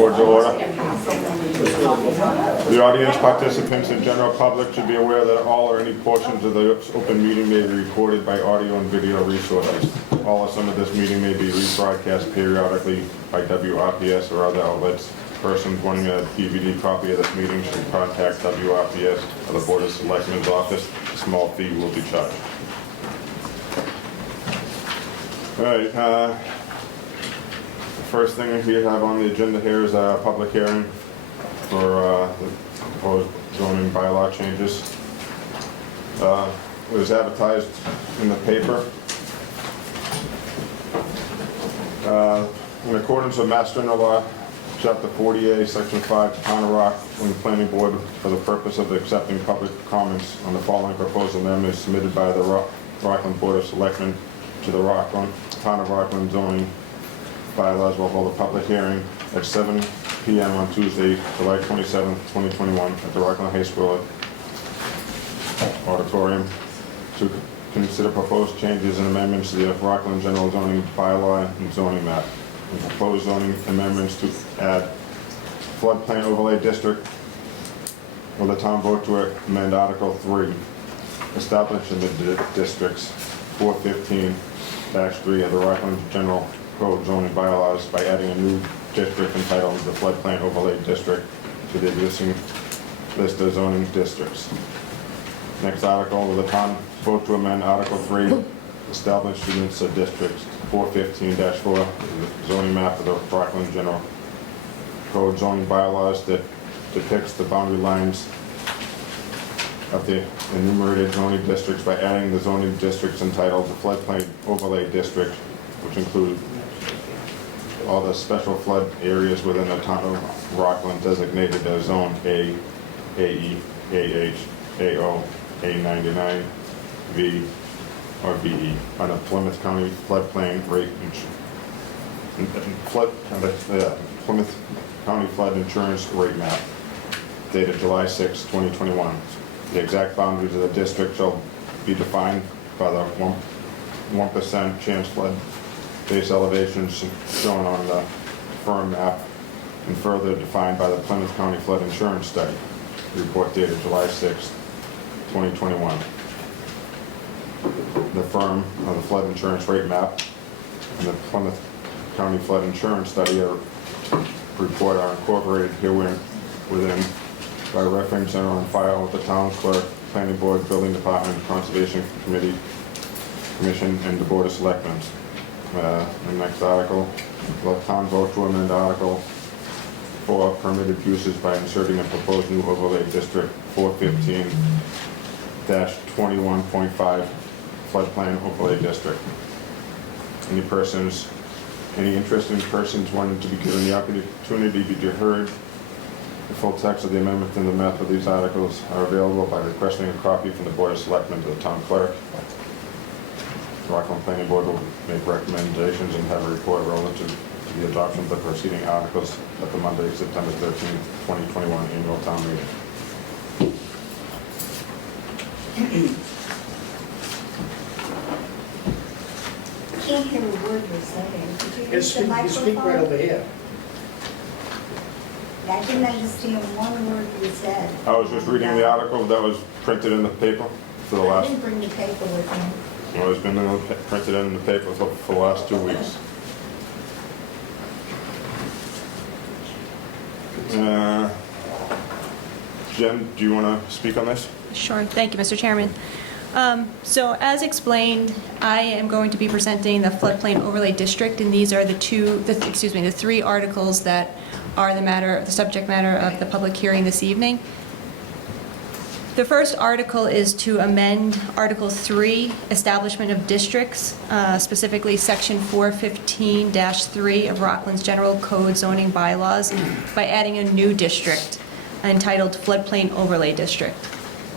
Board's order. The audience participants and general public should be aware that all or any portions of the open meeting may be recorded by audio and video resources. All or some of this meeting may be rebroadcast periodically by WRPS or other outlets. Persons wanting a DVD copy of this meeting should contact WRPS or the Board of Selectmen's office. A small fee will be charged. All right, the first thing we have on the agenda here is a public hearing for the proposed zoning bylaw changes. It was advertised in the paper. In accordance with Mass General Law, Chapter 40A, Section 5, the Town of Rockland Planning Board, for the purpose of accepting public comments on the following proposed amendments submitted by the Rockland Board of Selectmen to the Town of Rockland zoning bylaws, will hold a public hearing at 7 p.m. on Tuesday, July 27, 2021, at the Rockland High School auditorium to consider proposed changes and amendments to the Rockland General Zoning Bylaw and zoning map. And proposed zoning amendments to add floodplain overlay district. Will the town vote to amend Article 3, establishing the districts 415-3 of the Rockland General Code zoning bylaws by adding a new district entitled the floodplain overlay district to the existing list of zoning districts. Next article, will the town vote to amend Article 3, establishments of districts 415-4, zoning map of the Rockland General Code zoning bylaws that depicts the boundary lines of the enumerated zoning districts by adding the zoning districts entitled the floodplain overlay district, which include all the special flood areas within the town of Rockland designated as Zone A, AE, AH, AO, A99, V, or VE on the Plymouth County floodplain rate Plymouth County flood insurance rate map dated July 6, 2021. The exact boundaries of the district shall be defined by the 1% chance flood base elevations shown on the firm map and further defined by the Plymouth County flood insurance study report dated July 6, 2021. The firm of the flood insurance rate map and the Plymouth County flood insurance study report are incorporated herein within by reference and on file with the town clerk, planning board, building department, conservation committee, commission, and the board of selectmen. The next article, will the town vote to amend Article 4, permitted uses by inserting a proposed new overlay district 415-21.5 floodplain overlay district. Any interested persons wanting to be given the opportunity to be heard. The full text of the amendment and the map of these articles are available by requesting a copy from the Board of Selectmen to the town clerk. The Rockland Planning Board will make recommendations and have a report relative to the adoption of the preceding articles at the Monday, September 13, 2021 annual town meeting. Can't hear a word you're saying. Could you use the You speak right microphone? over here. I didn't understand one word you said. I was just reading the article that was printed in the paper for the I last, didn't bring the paper with me. well, it's been printed in the paper for the last 2 weeks. Jen, do you want to speak on this? Sure. Thank you, Mr. Chairman. So as explained, I am going to be presenting the floodplain overlay district, and these are the three articles that are the subject matter of the public hearing this evening. The first article is to amend Article 3, Establishment of Districts, specifically Section 415-3 of Rockland's General Code zoning bylaws, by adding a new district entitled Floodplain Overlay District.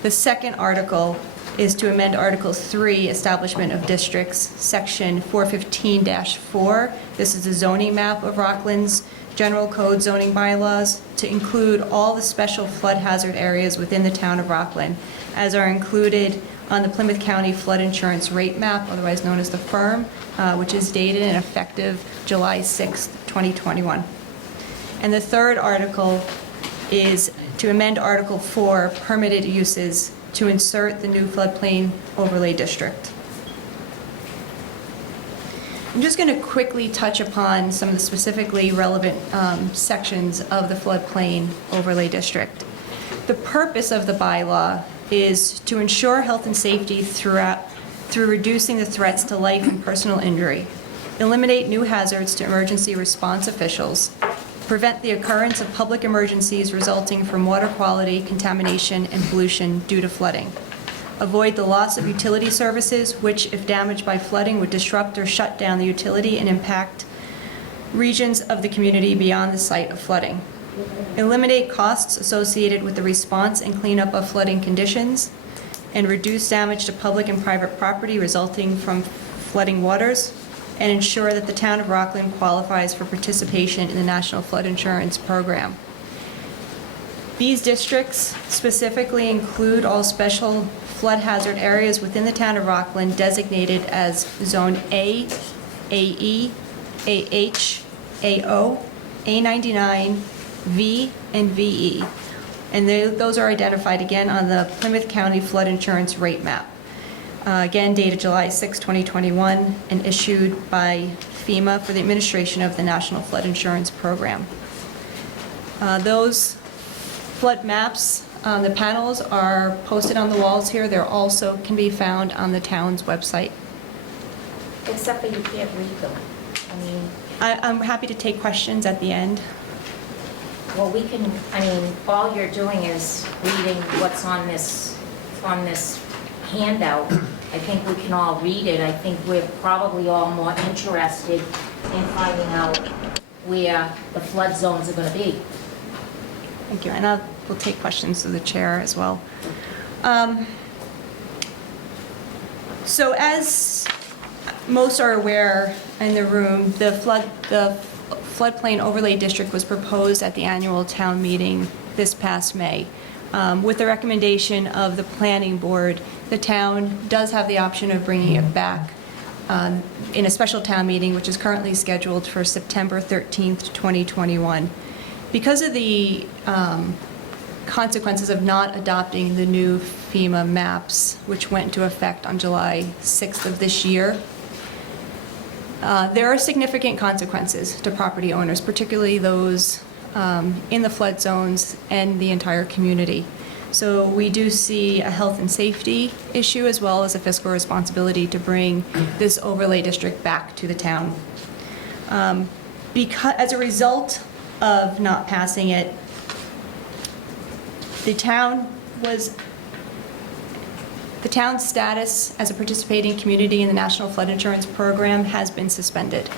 The second article is to amend Article 3, Establishment of Districts, Section 415-4. This is the zoning map of Rockland's General Code zoning bylaws to include all the special flood hazard areas within the town of Rockland, as are included on the Plymouth County flood insurance rate map, otherwise known as the FERM, which is dated and effective July 6, 2021. And the third article is to amend Article 4, permitted uses, to insert the new floodplain overlay district. I'm just going to quickly touch upon some of the specifically relevant sections of the floodplain overlay district. The purpose of the bylaw is to ensure health and safety through reducing the threats to life and personal injury, eliminate new hazards to emergency response officials, prevent the occurrence of public emergencies resulting from water quality, contamination, and pollution due to flooding, avoid the loss of utility services, which, if damaged by flooding, would disrupt or shut down the utility and impact regions of the community beyond the site of flooding, eliminate costs associated with the response and cleanup of flooding conditions, and reduce damage to public and private property resulting from flooding waters, and ensure that the town of Rockland qualifies for participation in the National Flood Insurance Program. These districts specifically include all special flood hazard areas within the town of Rockland designated as Zone A, AE, AH, AO, A99, V, and VE. And those are identified again on the Plymouth County Flood Insurance Rate Map. Again, dated July 6, 2021, and issued by FEMA for the administration of the National Flood Insurance Program. Those flood maps, the panels are posted on the walls here. They're also can be found on the town's website. Except for you can't read them. I mean, I'm happy to take questions at the end. well, we can, I mean, all you're doing is reading what's on this handout. I think we can all read it. I think we're probably all more interested in finding out where the flood zones are going to be. Thank you, and we'll take questions to the chair as well. So as most are aware in the room, the floodplain overlay district was proposed at the annual town meeting this past May. With the recommendation of the planning board, the town does have the option of bringing it back in a special town meeting, which is currently scheduled for September 13th, 2021. Because of the consequences of not adopting the new FEMA maps, which went into effect on July 6th of this year, there are significant consequences to property owners, particularly those in the flood zones and the entire community. So we do see a health and safety issue as well as a fiscal responsibility to bring this overlay district back to the town. Because, as a result of not passing it, the town's status as a participating community in the National Flood Insurance Program has been suspended.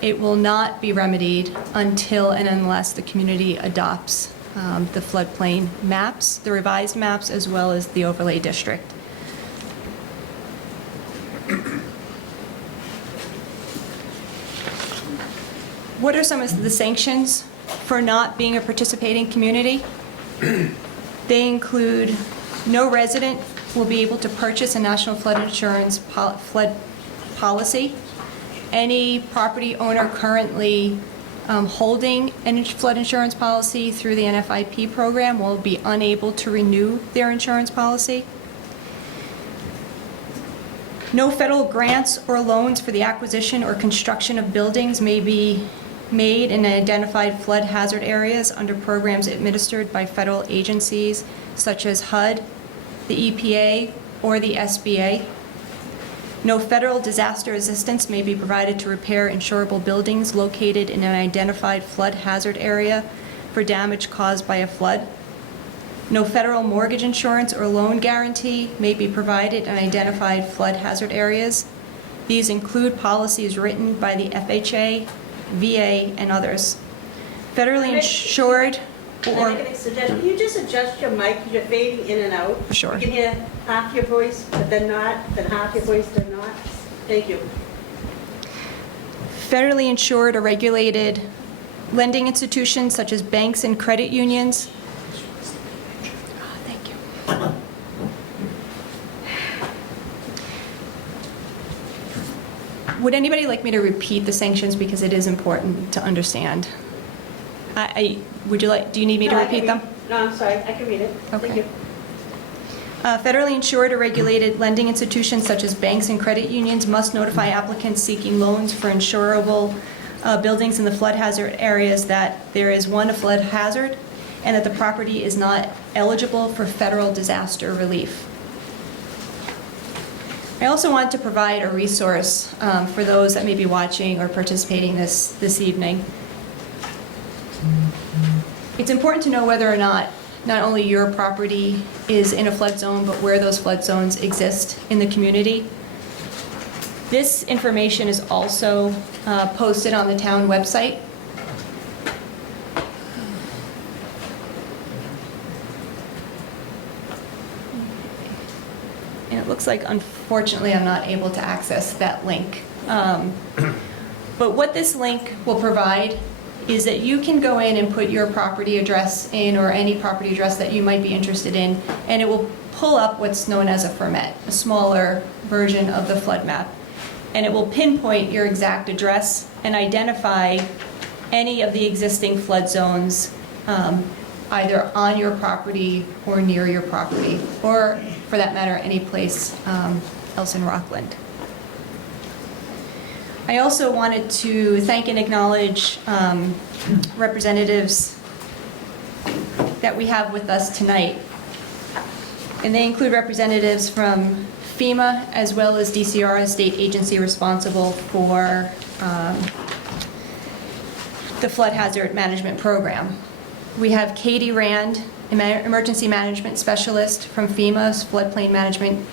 It will not be remedied until and unless the community adopts the floodplain maps, the revised maps, as well as the overlay district. What are some of the sanctions for not being a participating community? They include no resident will be able to purchase a National Flood Insurance flood policy. Any property owner currently holding a flood insurance policy through the NFIP program will be unable to renew their insurance policy. No federal grants or loans for the acquisition or construction of buildings may be made in identified flood hazard areas under programs administered by federal agencies such as HUD, the EPA, or the SBA. No federal disaster assistance may be provided to repair insurable buildings located in an identified flood hazard area for damage caused by a flood. No federal mortgage insurance or loan guarantee may be provided in identified flood hazard areas. These include policies written by the FHA, VA, and others. Federally insured Can I make a suggestion? Can you just adjust your mic, because you're fading in and out? For sure. You can hear half your voice, but then not, then half your voice, then not. Thank you. Federally insured or regulated lending institutions such as banks and credit unions. Thank you. Would anybody like me to repeat the sanctions, because it is important to understand? Would you like, do you need me to No, I can repeat them? No, I'm sorry, I can read it. Thank Okay. you. Federally insured or regulated lending institutions such as banks and credit unions must notify applicants seeking loans for insurable buildings in the flood hazard areas that there is, one, a flood hazard, and that the property is not eligible for federal disaster relief. I also want to provide a resource for those that may be watching or participating this evening. It's important to know whether or not only your property is in a flood zone, but where those flood zones exist in the community. This information is also posted on the town website. And it looks like, unfortunately, I'm not able to access that link. But what this link will provide is that you can go in and put your property address in, or any property address that you might be interested in, and it will pull up what's known as a fermet, a smaller version of the flood map. And it will pinpoint your exact address and identify any of the existing flood zones, either on your property or near your property, or for that matter, any place else in Rockland. I also wanted to thank and acknowledge representatives that we have with us tonight. And they include representatives from FEMA as well as DCR, a state agency responsible for the flood hazard management program. We have Katie Rand, emergency management specialist from FEMA's floodplain management,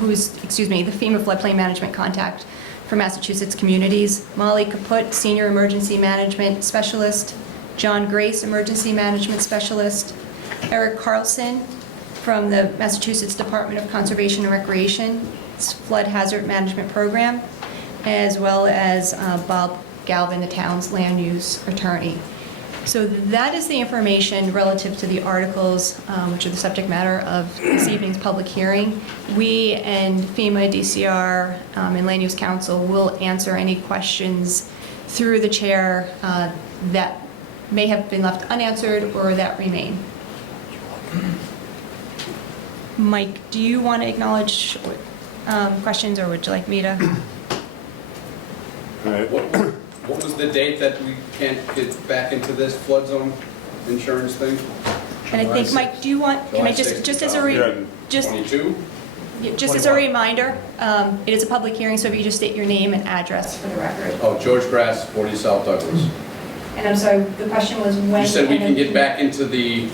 the FEMA floodplain management contact for Massachusetts communities. Molly Kaput, senior emergency management specialist. John Grace, emergency management specialist. Eric Carlson from the Massachusetts Department of Conservation and Recreation's flood hazard management program, as well as Bob Galvin, the town's land use attorney. So that is the information relative to the articles, which are the subject matter of this evening's public hearing. We and FEMA, DCR, and Land Use Council will answer any questions through the chair that may have been left unanswered or that remain. Mike, do you want to acknowledge questions, or would you like me to? All right. What was the date that we can't get back into this flood zone insurance thing? And I think, Mike, do you want, can I just as a just 22? Just as a reminder, it is a public hearing, so if you just state your name and address for the record. Oh, George Grass, 40 South Douglas. And I'm sorry, the question was when? You said we can get back into the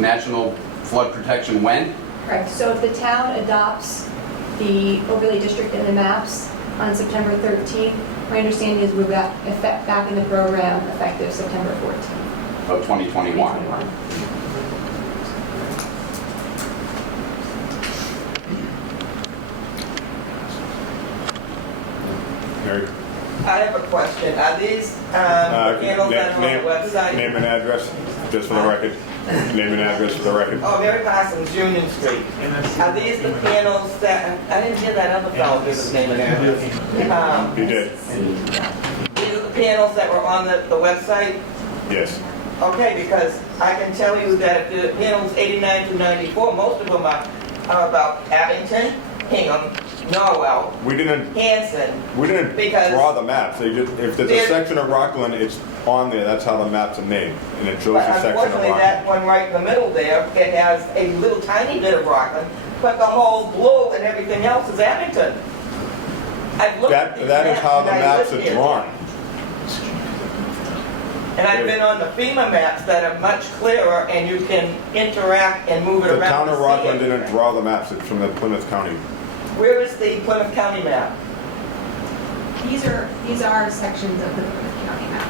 national flood protection when? Correct. So if the town adopts the overlay district and the maps on September 13th, my understanding is we're back in the program effective September 14th. Of 2021. Mary? I have a question. Are these panels that are on the website? Name and address, just for the record. Name and address for the record. Oh, Mary Parsons, Union Street. Are these the panels that, I didn't hear that other fellow give his name and address. You did? These are the panels that were on the website? Yes. Okay, because I can tell you that if the panels 89 to 94, most of them are about Abington, Hingham, Norwell, We didn't Hanson. Because draw the maps. They just, if there's a section of Rockland, it's on there. That's how the maps are named. And it shows But a section of unfortunately, that Rockland. one right in the middle there, it has a little tiny bit of Rockland, but the whole blue and everything else is Abington. I've looked at these That is how the and I maps live are here. drawn. And I've been on the FEMA maps that are much clearer and you can interact and move it The around. town to of see Rockland it. didn't draw the maps. It's from the Plymouth County. Where is the Plymouth County map? These are sections of the Plymouth County map.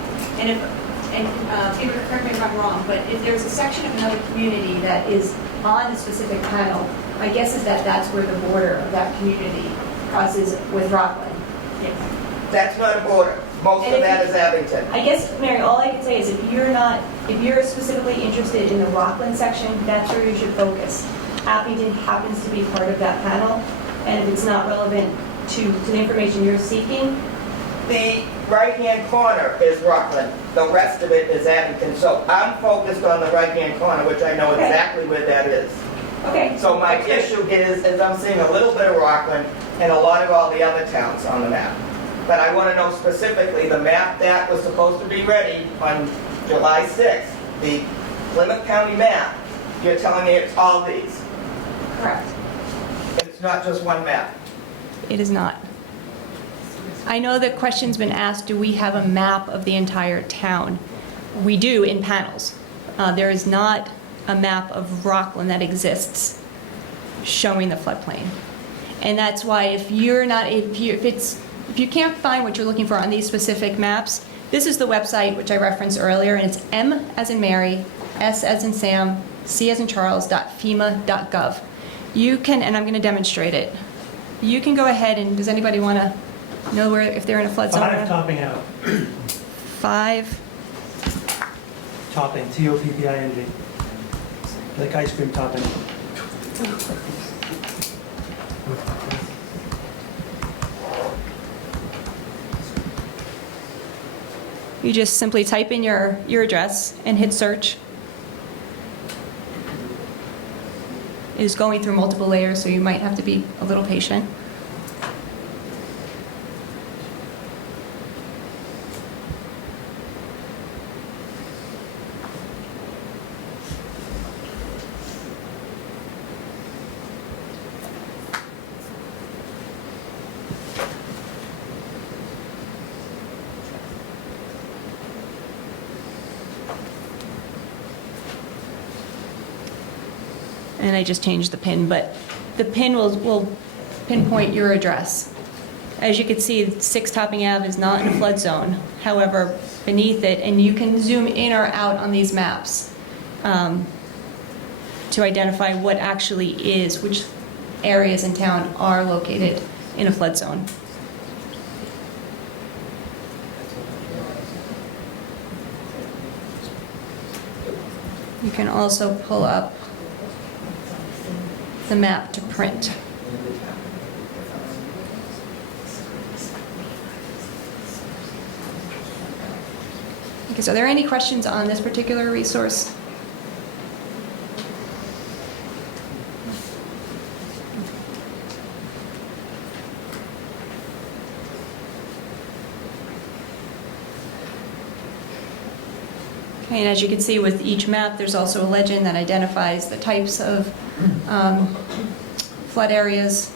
And Peter, correct me if I'm wrong, but if there's a section of another community that is on a specific panel, my guess is that that's where the border of that community crosses with Rockland. That's not a border. Most And of if that you- is Abington. I guess, Mary, all I can say is if you're specifically interested in the Rockland section, that's where you should focus. Abington happens to be part of that panel, and if it's not relevant to the information you're seeking, The right-hand corner is Rockland, the rest of it is Abington. So I'm focused on the right-hand corner, which I know Okay. exactly where that is. Okay. So my issue is I'm seeing a little bit of Rockland and a lot of all the other towns on the map. But I want to know specifically, the map that was supposed to be ready on July 6th, the Plymouth County map, you're telling me it's all these? Correct. It's not just one map? It is not. I know the question's been asked, do we have a map of the entire town? We do in panels. There is not a map of Rockland that exists showing the floodplain. And that's why if you can't find what you're looking for on these specific maps, this is the website which I referenced earlier, and it's M as in Mary, S as in Sam, C as in Charles.fema.gov. You can, and I'm going to demonstrate it. You can go ahead and, does anybody want to know where, if they're in a flood zone? 5 topping out. 5. Topping, Topping. Like ice cream topping. You just simply type in your address and hit search. It is going through multiple layers, so you might have to be a little patient. And I just changed the pin, but the pin will pinpoint your address. As you can see, 6 Topping Ave is not in a flood zone. However, beneath it, and you can zoom in or out on these maps to identify what actually is, which areas in town are located in a flood zone. You can also pull up the map to print. Okay, so are there any questions on this particular resource? Okay, and as you can see with each map, there's also a legend that identifies the types of flood areas.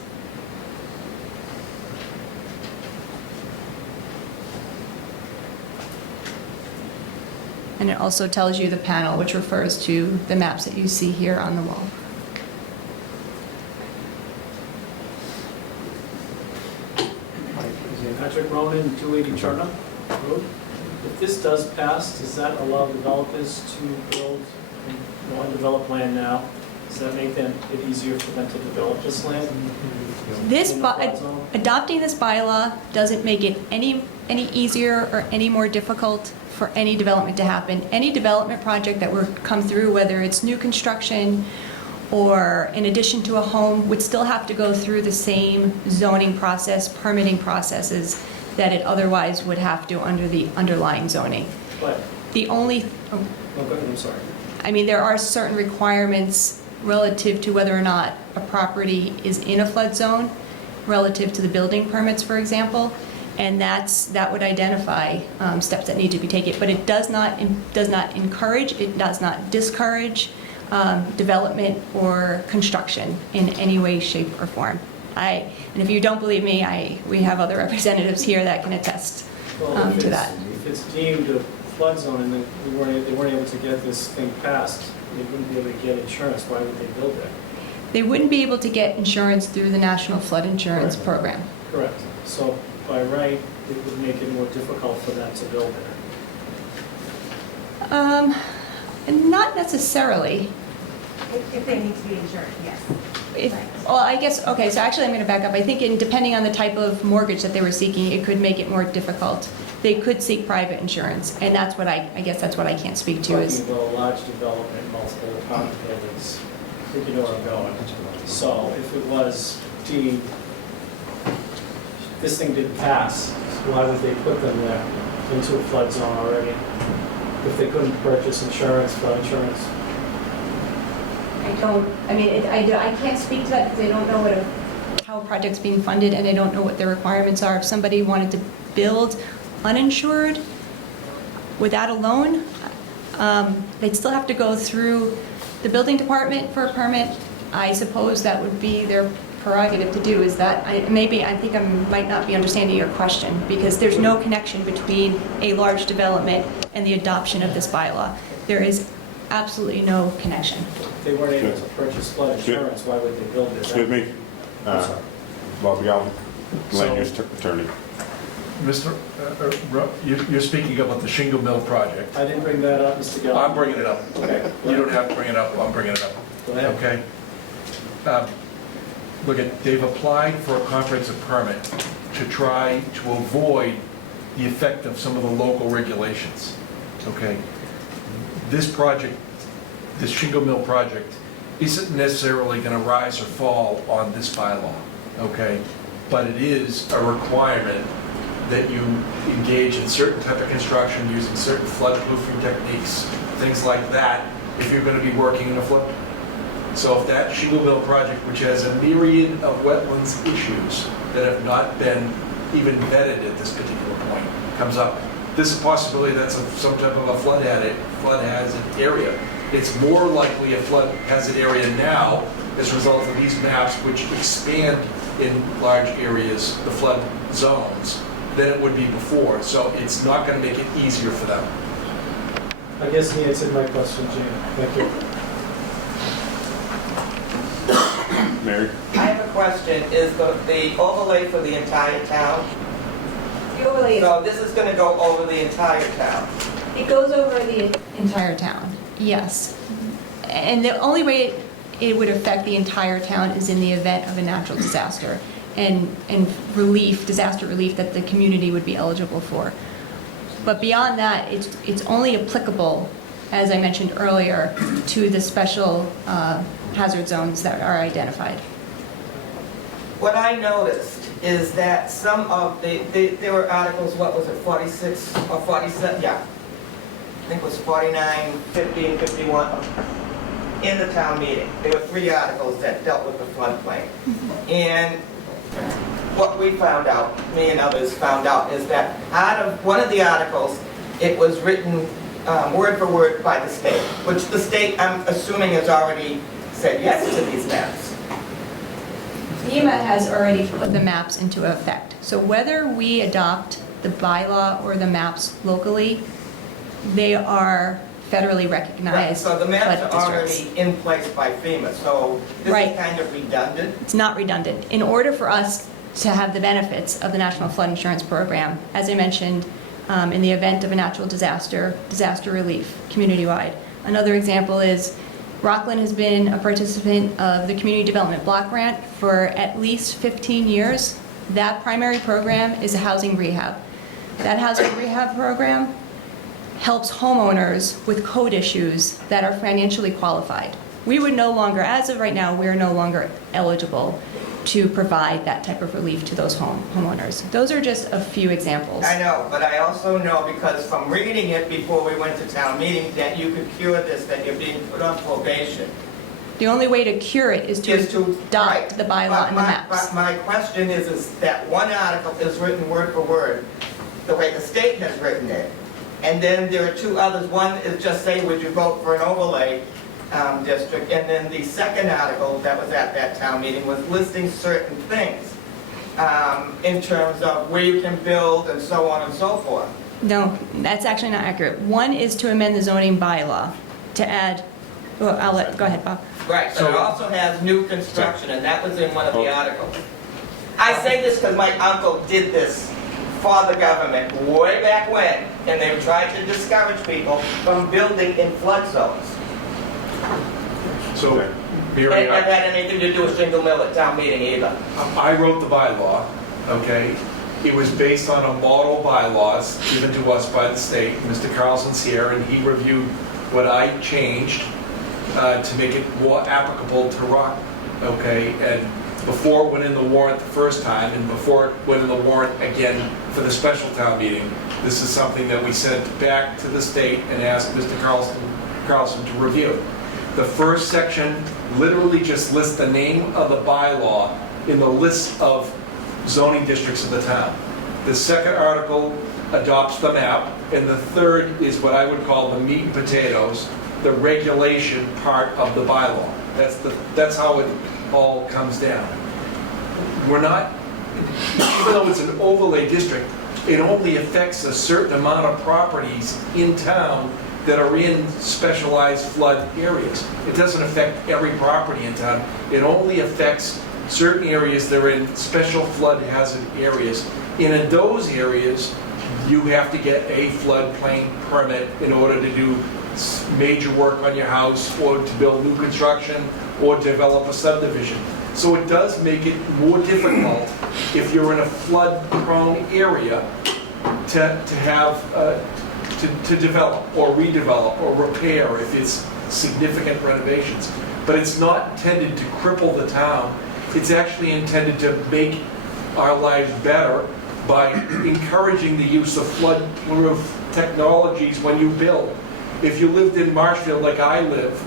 And it also tells you the panel, which refers to the maps that you see here on the wall. Patrick Ronan, 280 Charnock Road. If this does pass, does that allow developers to build on developed land now? Does that make it easier for them to develop this land? This in the flood zone? adopting this bylaw doesn't make it any easier or any more difficult for any development to happen. Any development project that would come through, whether it's new construction or in addition to a home, would still have to go through the same zoning process, permitting processes that it otherwise would have to under the underlying zoning. But, The only, oh, go ahead, I'm sorry. I mean, there are certain requirements relative to whether or not a property is in a flood zone, relative to the building permits, for example, and that would identify steps that need to be taken. But it does not encourage, it does not discourage development or construction in any way, shape, or form. And if you don't believe me, we have other representatives here that can attest Well, to that. If it's deemed a flood zone and they weren't able to get this thing passed, they wouldn't be able to get insurance, why would they build it? They wouldn't be able to get insurance through the National Flood Insurance Correct. Program. Correct. So by right, it would make it more difficult for them to build there. Not necessarily. If they need to be insured, yes. Well, I guess, okay, so actually I'm going to back up. I think depending on the type of mortgage that they were seeking, it could make it more difficult. They could seek private insurance, and that's what I guess that's what I can't speak to is. Talking about a large development, multiple apartment buildings, I think you know where I'm going. So if it was deemed this thing didn't pass, why would they put them there into a flood zone already? If they couldn't purchase insurance, flood insurance? I can't speak to that because I don't know how a project's being funded and I don't know what the requirements are. If somebody wanted to build uninsured without a loan, they'd still have to go through the building department for a permit. I suppose that would be their prerogative to do. Is that, I think I might not be understanding your question because there's no connection between a large development and the adoption of this bylaw. There is absolutely no connection. If they weren't able to purchase flood insurance, why would they build it? Excuse me, Bob Galvin, land use attorney. Mr. You're speaking about the shingle mill project. I didn't bring that up, Mr. Galvin. I'm bringing it up. Okay. You don't have to bring it up, I'm bringing it up. Go ahead. Okay? Look, they've applied for a comprehensive permit to try to avoid the effect of some of the local regulations. Okay? This project, this shingle mill project, isn't necessarily going to rise or fall on this bylaw. Okay? But it is a requirement that you engage in certain type of construction using certain flood-proofing techniques, things like that, if you're going to be working in a flood. So if that shingle mill project, which has a myriad of wetlands issues that have not been even vetted at this particular point, comes up, this is a possibility that's some type of a flood hazard area. It's more likely a flood hazard area now as a result of these maps, which expand in large areas, the flood zones, than it would be before. So it's not going to make it easier for them. I guess he answered my question, Gene. Thank you. Mary? I have a question. Is the overlay for the entire town? The overlay, So this is going to go over the entire town? it goes over the entire town, yes. And the only way it would affect the entire town is in the event of a natural disaster and disaster relief that the community would be eligible for. But beyond that, it's only applicable, as I mentioned earlier, to the special hazard zones that are identified. What I noticed is that some of there were articles, what was it, 46 or 47? Yeah. I think it was 49, 50, and 51 in the town meeting. There were 3 articles that dealt with the floodplain. And what we found out, me and others found out, is that out of one of the articles, it was written word for word by the state, which the state, I'm assuming, has already said yes to these maps. FEMA has already put the maps into effect. So whether we adopt the bylaw or the maps locally, they are federally Right, recognized so the maps flood are districts. already in place by FEMA, so this Right. is kind of redundant. It's not redundant. In order for us to have the benefits of the National Flood Insurance Program, as I mentioned, in the event of a natural disaster, disaster relief, community-wide. Another example is Rockland has been a participant of the Community Development Block Grant for at least 15 years. That primary program is a housing rehab. That housing rehab program helps homeowners with code issues that are financially qualified. We would no longer, as of right now, we're no longer eligible to provide that type of relief to those homeowners. Those are just a few examples. I know, but I also know, because from reading it before we went to town meeting, that you could cure this, that you're being put on probation. The only way to cure it is to right. adopt the bylaw and the maps. But my question is that one article is written word for word, the way the state has written it. And then there are 2 others. One is just say, would you vote for an overlay district? And then the second article that was at that town meeting was listing certain things in terms of where you can build and so on and so forth. No, that's actually not accurate. One is to amend the zoning bylaw to add, well, go ahead, Bob. Right, but it also has new construction, and that was in one of the articles. I say this because my uncle did this for the government way back when, and they tried to discourage people from building in flood zones. So, It Barry, never had anything to do with shingle mill at town meeting either. I wrote the bylaw, okay? It was based on a model bylaws given to us by the state, Mr. Carlson's here, and he reviewed what I changed to make it more applicable to Rock, okay? And before it went in the warrant the first time and before it went in the warrant again for the special town meeting. This is something that we sent back to the state and asked Mr. Carlson to review. The first section literally just lists the name of the bylaw in the list of zoning districts of the town. The second article adopts the map, and the third is what I would call the meat and potatoes, the regulation part of the bylaw. That's how it all comes down. We're not, even though it's an overlay district, it only affects a certain amount of properties in town that are in specialized flood areas. It doesn't affect every property in town. It only affects certain areas that are in special flood hazard areas. And in those areas, you have to get a floodplain permit in order to do major work on your house or to build new construction or develop a subdivision. So it does make it more difficult if you're in a flood-prone area to develop or redevelop or repair if it's significant renovations. But it's not intended to cripple the town. It's actually intended to make our lives better by encouraging the use of flood-proof technologies when you build. If you lived in Marshfield like I live,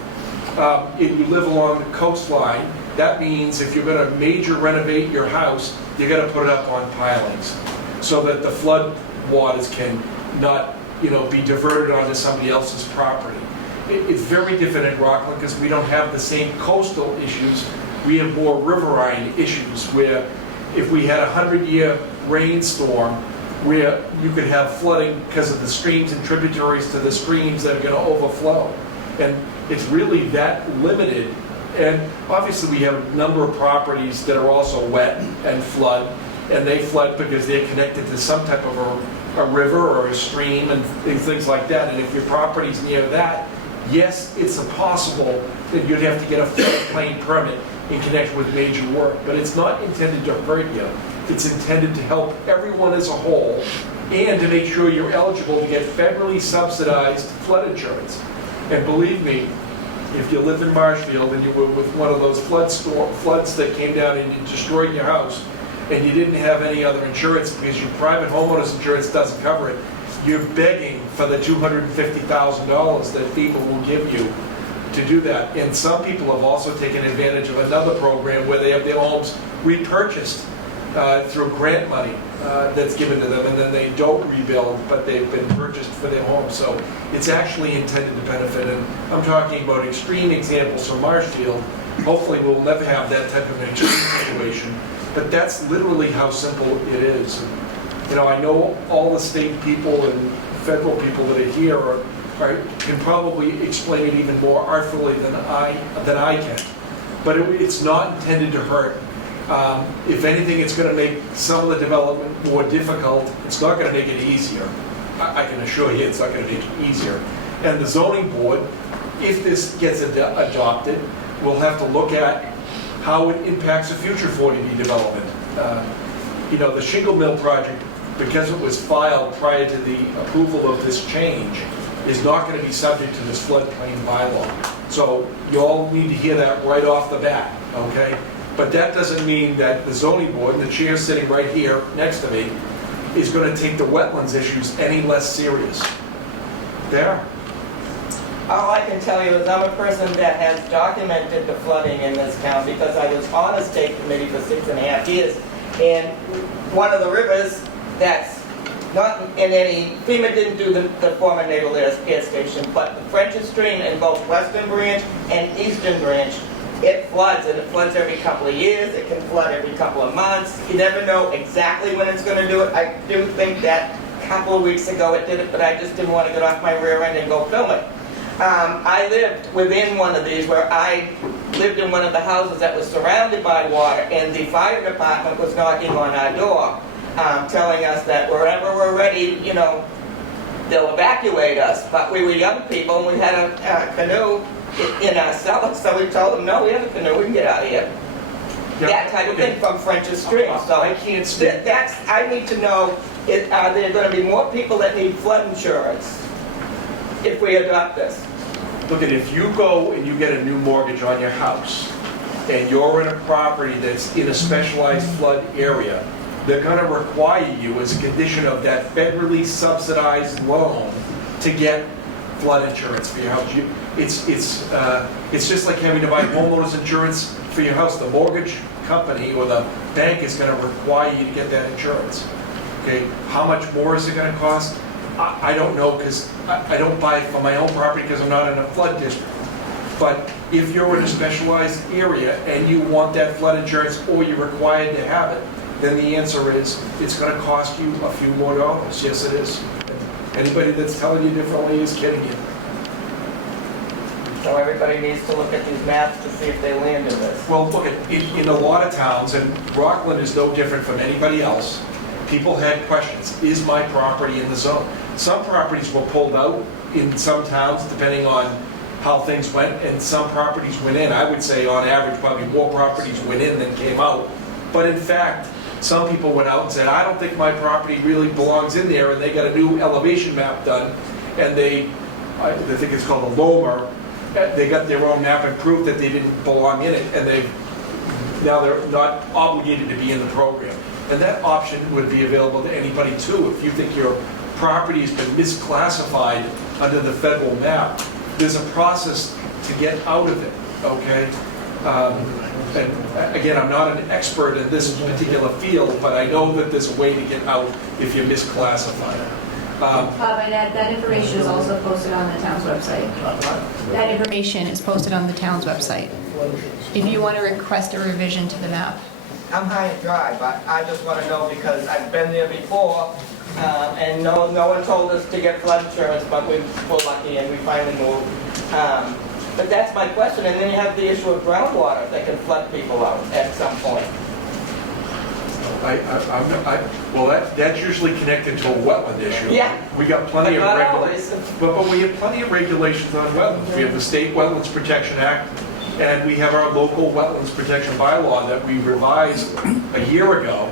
and you live along the coastline, that means if you're going to major renovate your house, you're going to put it up on pilings so that the flood waters can not, be diverted onto somebody else's property. It's very different in Rockland because we don't have the same coastal issues. We have more riverine issues where if we had a 100-year rainstorm where you could have flooding because of the streams and tributaries to the streams that are going to overflow. And it's really that limited. And obviously we have a number of properties that are also wet and flood, and they flood because they're connected to some type of a river or a stream and things like that. And if your property's near that, yes, it's possible that you'd have to get a floodplain permit in connection with major work, but it's not intended to hurt you. It's intended to help everyone as a whole and to make sure you're eligible to get federally subsidized flood insurance. And believe me, if you live in Marshfield and you were with one of those floods that came down and destroyed your house and you didn't have any other insurance because your private homeowner's insurance doesn't cover it, you're begging for the $250,000 that FEMA will give you to do that. And some people have also taken advantage of another program where they have their homes repurchased through grant money that's given to them, and then they don't rebuild, but they've been purchased for their home. So it's actually intended to benefit, and I'm talking about extreme examples from Marshfield. Hopefully we'll never have that type of an extreme situation, but that's literally how simple it is. I know all the state people and federal people that are here can probably explain it even more artfully than I can, but it's not intended to hurt. If anything, it's going to make some of the development more difficult. It's not going to make it easier. I can assure you it's not going to make it easier. And the zoning board, if this gets adopted, will have to look at how it impacts the future 40B development. The shingle mill project, because it was filed prior to the approval of this change, is not going to be subject to this floodplain bylaw. So you all need to hear that right off the bat, okay? But that doesn't mean that the zoning board, and the chair sitting right here next to me, is going to take the wetlands issues any less serious. There. All I can tell you is I'm a person that has documented the flooding in this town because I was on a state committee for 6.5 years. And one of the rivers that's not in any, FEMA didn't do the former naval air station, but the French's Stream in both Western Branch and Eastern Branch, it floods, and it floods every couple of years. It can flood every couple of months. You never know exactly when it's going to do it. I do think that a couple of weeks ago it did it, but I just didn't want to get off my rear end and go film it. I lived within one of these where I lived in one of the houses that was surrounded by water, and the fire department was knocking on our door, telling us that wherever we're ready, they'll evacuate us. But we were young people, and we had a canoe in our cellar, so we told them, no, we have a canoe, we can get out of here. Yeah, that type of thing from French's Stream. So I can't stand I need to know, are there going to be more people that need flood insurance if we adopt this? Look, if you go and you get a new mortgage on your house, and you're in a property that's in a specialized flood area, they're gonna require you, as a condition of that federally subsidized loan, to get flood insurance for your house. It's just like having to buy homeowners insurance for your house. The mortgage company or the bank is gonna require you to get that insurance. Okay, how much more is it gonna cost? I don't know, because I don't buy it for my own property because I'm not in a flood district. But if you're in a specialized area and you want that flood insurance or you're required to have it, then the answer is, it's gonna cost you a few more dollars. Yes, it is. Anybody that's telling you differently is kidding you. So everybody needs to look at these maps to see if they land in this. Well, look, in a lot of towns, and Rockland is no different from anybody else, people had questions. Is my property in the zone? Some properties were pulled out in some towns, depending on how things went, and some properties went in. I would say on average, probably more properties went in than came out. But in fact, some people went out and said, I don't think my property really belongs in there, and they got a new elevation map done, and I think it's called a LOMR, they got their own map and proved that they didn't belong in it, and now they're not obligated to be in the program. And that option would be available to anybody too. If you think your property has been misclassified under the federal map, there's a process to get out of it, okay? And again, I'm not an expert in this particular field, but I know that there's a way to get out if you're misclassified. But that information is also posted on the town's website. That information is posted on the town's website. If you want to request a revision to the map. I'm high and dry, but I just want to know because I've been there before, and no one told us to get flood insurance, but we were lucky and we finally moved. But that's my question, and then you have the issue of groundwater that can flood people out at some point. Well, that's usually connected to a wetland issue. Yeah. We got plenty of But not regulations. always. But we have plenty of regulations on wetlands. We have the State Wetlands Protection Act, and we have our local wetlands protection bylaw that we revised a year ago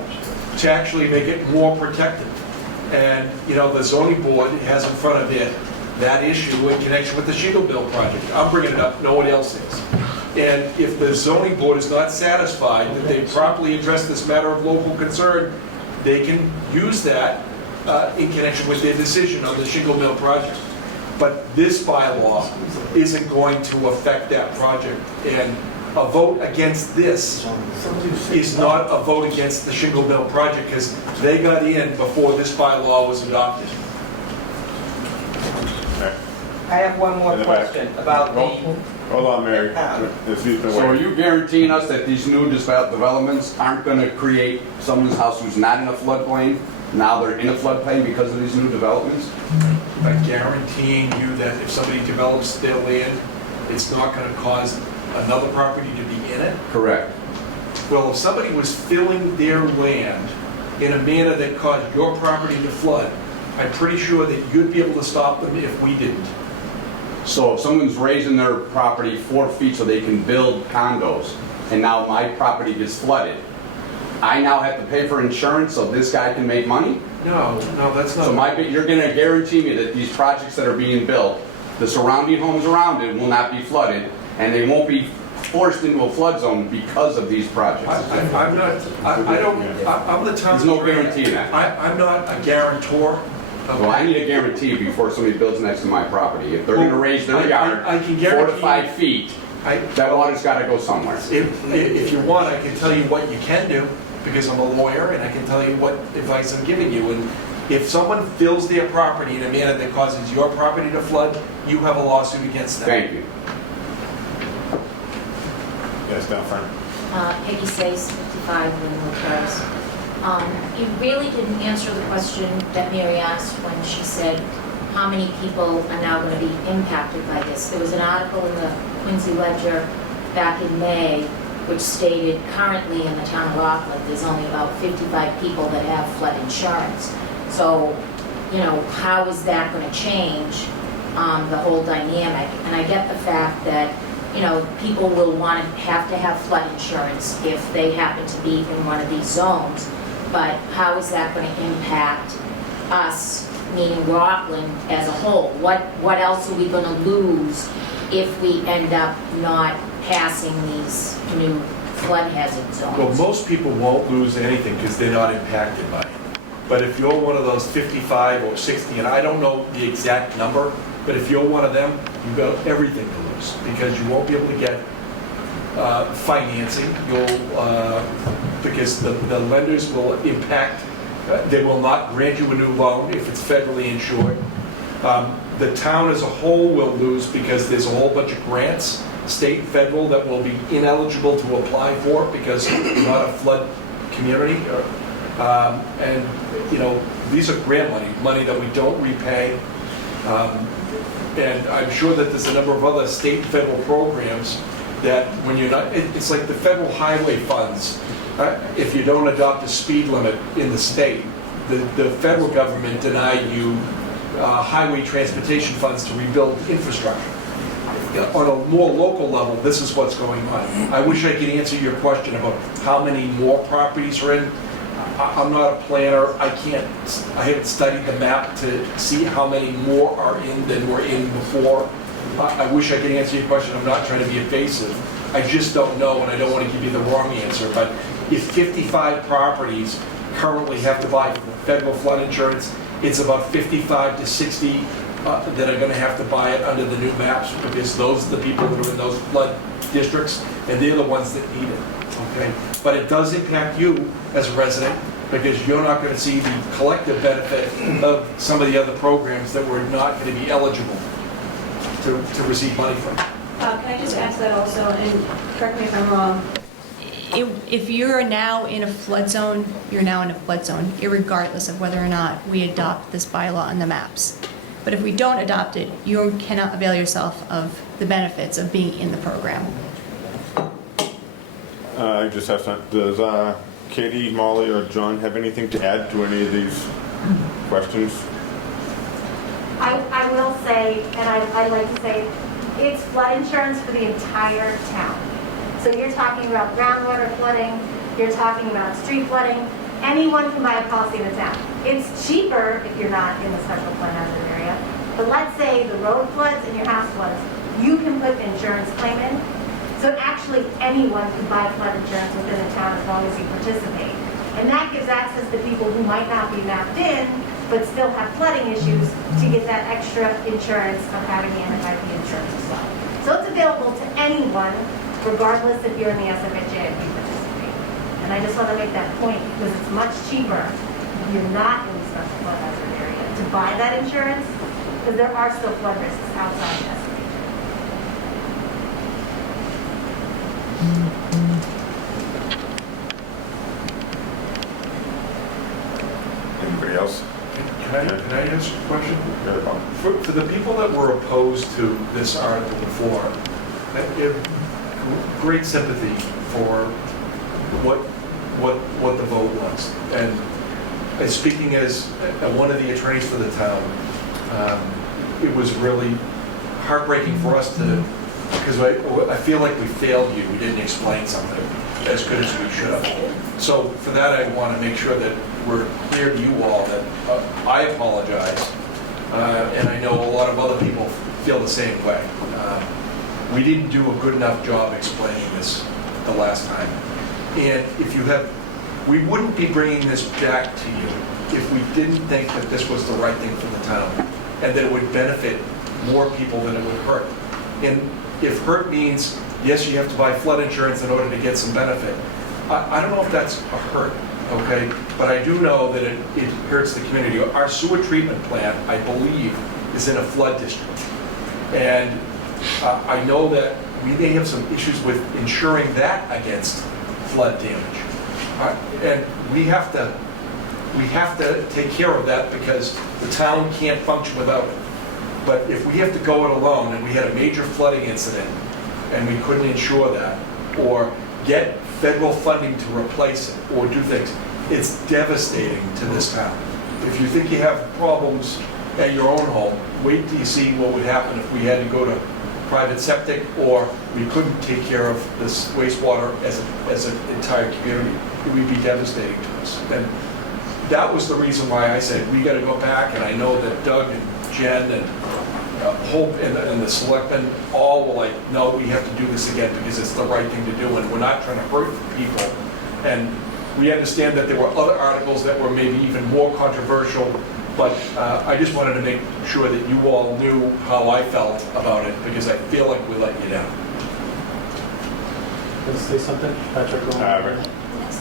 to actually make it more protective. And, you know, the zoning board has in front of it that issue in connection with the Shingle Mill project. I'm bringing it up, no one else is. And if the zoning board is not satisfied that they properly address this matter of local concern, they can use that in connection with their decision on the Shingle Mill project. But this bylaw isn't going to affect that project. And a vote against this is not a vote against the Shingle Mill project because they got in before this bylaw was adopted. I have one more question about the... Hold on, Mary. So are you guaranteeing us that these new developments aren't going to create someone's house who's not in a floodplain? Now they're in a floodplain because of these new developments? I'm guaranteeing you that if somebody develops their land, it's not going to cause another property to be in it? Correct. Well, if somebody was filling their land in a manner that caused your property to flood, I'm pretty sure that you'd be able to stop them if we didn't. So if someone's raising their property 4 feet so they can build condos, and now my property gets flooded, I now have to pay for insurance so this guy can make money? No, that's not. So you're going to guarantee me that these projects that are being built, the surrounding homes around it will not be flooded, and they won't be forced into a flood zone because of these projects? I'm the town. There's no guarantee in that. I'm not a guarantor. Well, I need a guarantee before somebody builds next to my property. If they're going to raise their yard I can 4 guarantee to 5 feet, that water's got to go somewhere. If you want, I can tell you what you can do, because I'm a lawyer, and I can tell you what advice I'm giving you. And if someone fills their property in a manner that causes your property to flood, you have a lawsuit against them. Thank you. Yes, down front. Peggy Sace, 55 Linwood Terrace. You really didn't answer the question that Mary asked when she said, how many people are now going to be impacted by this? There was an article in the Quincy Ledger back in May which stated currently in the town of Rockland there's only about 55 people that have flood insurance. So, you know, how is that going to change the whole dynamic? And I get the fact that, you know, people will have to have flood insurance if they happen to be in one of these zones. But how is that going to impact us, meaning Rockland as a whole? What else are we going to lose if we end up not passing these new flood hazard Well, zones. most people won't lose anything because they're not impacted by it. But if you're one of those 55 or 60, and I don't know the exact number, but if you're one of them, you've got everything to lose because you won't be able to get financing. Because the lenders will impact, they will not grant you a new loan if it's federally insured. The town as a whole will lose because there's a whole bunch of grants, state and federal, that will be ineligible to apply for because we're not a flood community. And, you know, these are grant money that we don't repay. And I'm sure that there's a number of other state and federal programs that when you're not, it's like the federal highway funds. If you don't adopt a speed limit in the state, the federal government denied you highway transportation funds to rebuild infrastructure. On a more local level, this is what's going on. I wish I could answer your question about how many more properties are in. I'm not a planner. I haven't studied the map to see how many more are in than were in before. I wish I could answer your question. I'm not trying to be evasive. I just don't know, and I don't want to give you the wrong answer. But if 55 properties currently have to buy federal flood insurance, it's about 55 to 60 that are going to have to buy it under the new maps because those are the people that are in those flood districts, and they're the ones that need it. Okay, but it does impact you as a resident because you're not going to see the collective benefit of some of the other programs that we're not going to be eligible to receive money from. Can I just ask that also, and correct me if I'm wrong, if you're now in a flood zone, you're now in a flood zone, irregardless of whether or not we adopt this bylaw on the maps. But if we don't adopt it, you cannot avail yourself of the benefits of being in the program. I just have some, does Katie, Molly, or John have anything to add to any of these questions? I will say, and I'd like to say, it's flood insurance for the entire town. So you're talking about groundwater flooding, you're talking about street flooding, anyone can buy a policy in the town. It's cheaper if you're not in the special flood hazard area, but let's say the road floods and your house floods, you can put an insurance claim in. So actually anyone can buy flood insurance within the town as long as you participate. And that gives access to people who might not be mapped in, but still have flooding issues to get that extra insurance of having anti-IP insurance as well. So it's available to anyone, regardless if you're in the SFHA and you participate. And I just want to make that point because it's much cheaper if you're not in the special flood hazard area to buy that insurance because there are still flood risks outside the SFHA. Anybody else? Can I ask a question? Go ahead. For the people that were opposed to this article before, I have great sympathy for what the vote was. And speaking as one of the attorneys for the town, it was really heartbreaking for us to, because I feel like we failed you. We didn't explain something as good as we should have. So for that, I want to make sure that we're clear to you all that I apologize, and I know a lot of other people feel the same way. We didn't do a good enough job explaining this the last time. And if you have, we wouldn't be bringing this back to you if we didn't think that this was the right thing for the town and that it would benefit more people than it would hurt. And if hurt means, yes, you have to buy flood insurance in order to get some benefit, I don't know if that's a hurt, okay? But I do know that it hurts the community. Our sewer treatment plant, I believe, is in a flood district. And I know that we may have some issues with insuring that against flood damage. And we have to take care of that because the town can't function without it. But if we have to go it alone and we had a major flooding incident and we couldn't insure that or get federal funding to replace it or do things, it's devastating to this town. If you think you have problems at your own home, wait till you see what would happen if we had to go to private septic or we couldn't take care of this wastewater as an entire community. It would be devastating to us. And that was the reason why I said we got to go back, and I know that Doug and Jen and Hope and the selectmen all were like, no, we have to do this again because it's the right thing to do, and we're not trying to hurt people. And we understand that there were other articles that were maybe even more controversial, but I just wanted to make sure that you all knew how I felt about it, because I feel like we let you down. Want to say something? Patrick?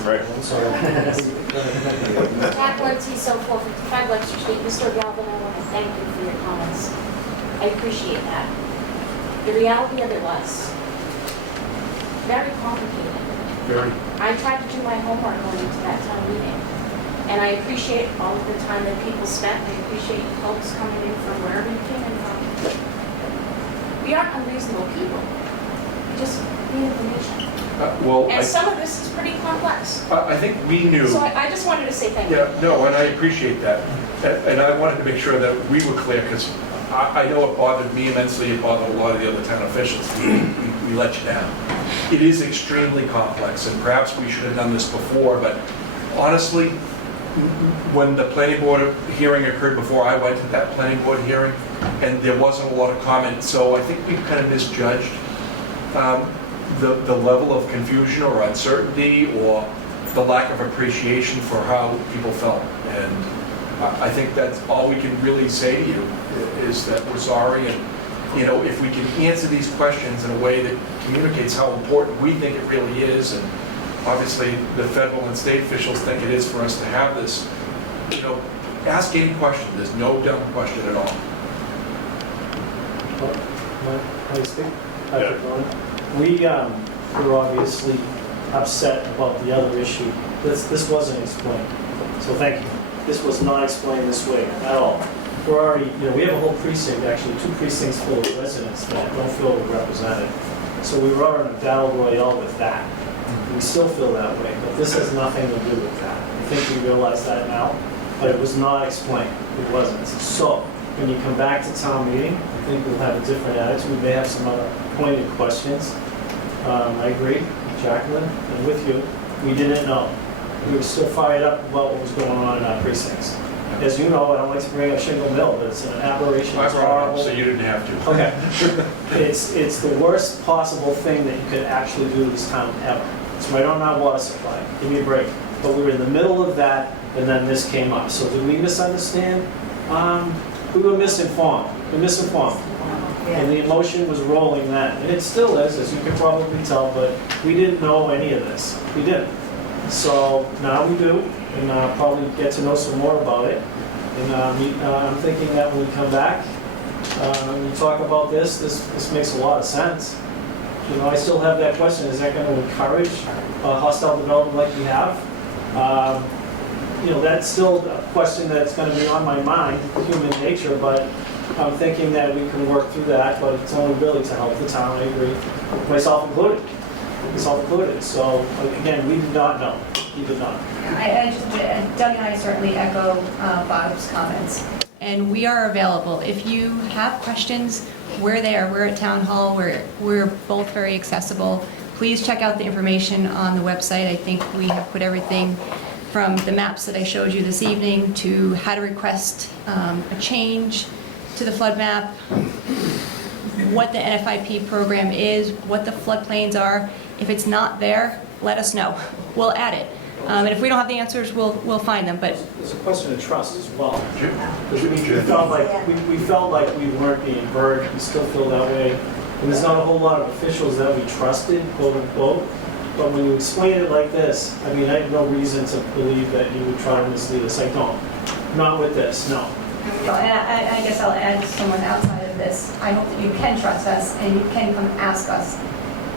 Right. I'm sorry. Jack Ortiz, so 455 Lexington Street. Mr. Galvin, I want to thank you for your comments. I appreciate that. The reality of it was very complicated. Very. I tried to do my homework going into that town meeting. And I appreciate all of the time that people spent. I appreciate folks coming in from wherever you came in from. We aren't unreasonable people. We just need information. And some of this is pretty complex. I think we knew. So I just wanted to say thank you. Yeah, no, and I appreciate that. And I wanted to make sure that we were clear, because I know it bothered me immensely, it bothered a lot of the other town officials. We let you down. It is extremely complex, and perhaps we should have done this before, but honestly, when the planning board hearing occurred before I went to that planning board hearing, and there wasn't a lot of comment, so I think we kind of misjudged the level of confusion or uncertainty or the lack of appreciation for how people felt. And I think that's all we can really say to you, is that we're sorry, and if we can answer these questions in a way that communicates how important we think it really is, and obviously the federal and state officials think it is for us to have this, ask any question. There's no dumb question at all. Can I speak? Patrick, we were obviously upset about the other issue. This wasn't explained, so thank you. This was not explained this way at all. We're already, we have a whole precinct, actually 2 precincts full of residents that don't feel represented. So we were in a battle royale with that. We still feel that way, but this has nothing to do with that. I think we realize that now, but it was not explained. It wasn't. So when you come back to town meeting, I think we'll have a different attitude. We may have some other pointed questions. I agree, Jacqueline, and with you. We didn't know. We were still fired up about what was going on in our precincts. As you know, I don't like to bring up Shingle Mill, but it's an aberration. It's horrible. So you didn't have to. Okay. It's the worst possible thing that you could actually do to this town ever. It's right on our water supply. Give me a break. But we were in the middle of that, and then this came up. So did we misunderstand? We were misinformed. We misinformed. And the emotion was rolling then. And it still is, as you can probably tell, but we didn't know any of this. We didn't. So now we do, and probably get to know some more about it. And I'm thinking that when we come back, and we talk about this makes a lot of sense. I still have that question, is that going to encourage hostile development like we have? That's still a question that's going to be on my mind, human nature, but I'm thinking that we can work through that, but it's only really to help the town, I agree, myself included. So, again, we did not know. He did not. Doug and I certainly echo Bob's comments. And we are available. If you have questions, we're there. We're at Town Hall. We're both very accessible. Please check out the information on the website. I think we have put everything from the maps that I showed you this evening to how to request a change to the flood map, what the NFIP program is, what the floodplains are. If it's not there, let us know. We'll add it. And if we don't have the answers, we'll find them. But it's a question of trust as well. Because we felt like we weren't being heard. We still feel that way. And there's not a whole lot of officials that we trusted, quote unquote. But when you explain it like this, I have no reason to believe that you would try to mislead us. I don't. Not with this, no. And I guess I'll add someone outside of this. I hope that you can trust us and you can come ask us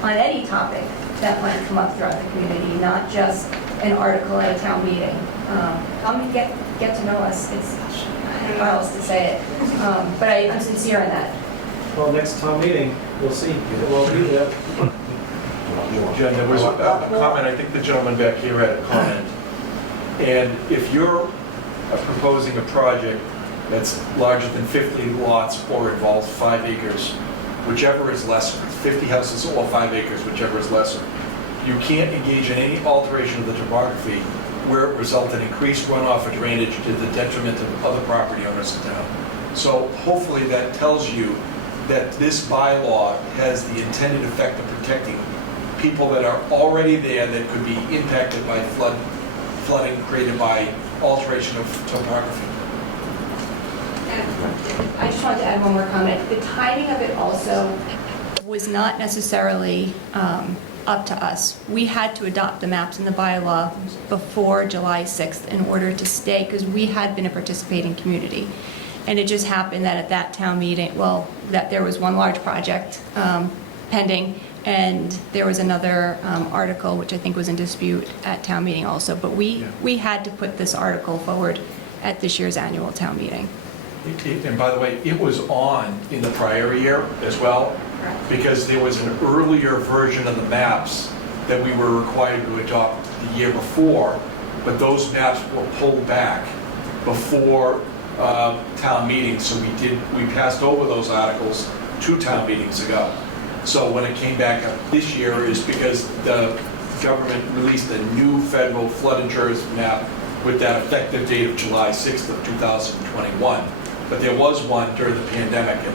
on any topic that might come up throughout the community, not just an article at a town meeting. Come and get to know us. I don't know how else to say it, but I'm sincere in that. Well, next town meeting, we'll see. We'll be there. Jen, there was a comment. I think the gentleman back here had a comment. And if you're proposing a project that's larger than 50 lots or involves 5 acres, whichever is lesser, 50 houses or 5 acres, whichever is lesser, you can't engage in any alteration of the topography where it results in increased runoff or drainage to the detriment of other property owners in town. So hopefully that tells you that this bylaw has the intended effect of protecting people that are already there that could be impacted by flooding created by alteration of topography. I just wanted to add one more comment. The timing of it also was not necessarily up to us. We had to adopt the maps in the bylaw before July 6th in order to stay, because we had been a participating community. And it just happened that at that town meeting, well, that there was one large project pending, and there was another article, which I think was in dispute at town meeting also. But we had to put this article forward at this year's annual town meeting. And by the way, it was on in the prior year as well, because there was an earlier version of the maps that we were required to adopt the year before, but those maps were pulled back before town meeting, so we passed over those articles 2 town meetings ago. So when it came back up this year is because the government released a new federal flood insurance map with that effective date of July 6th of 2021. But there was one during the pandemic, and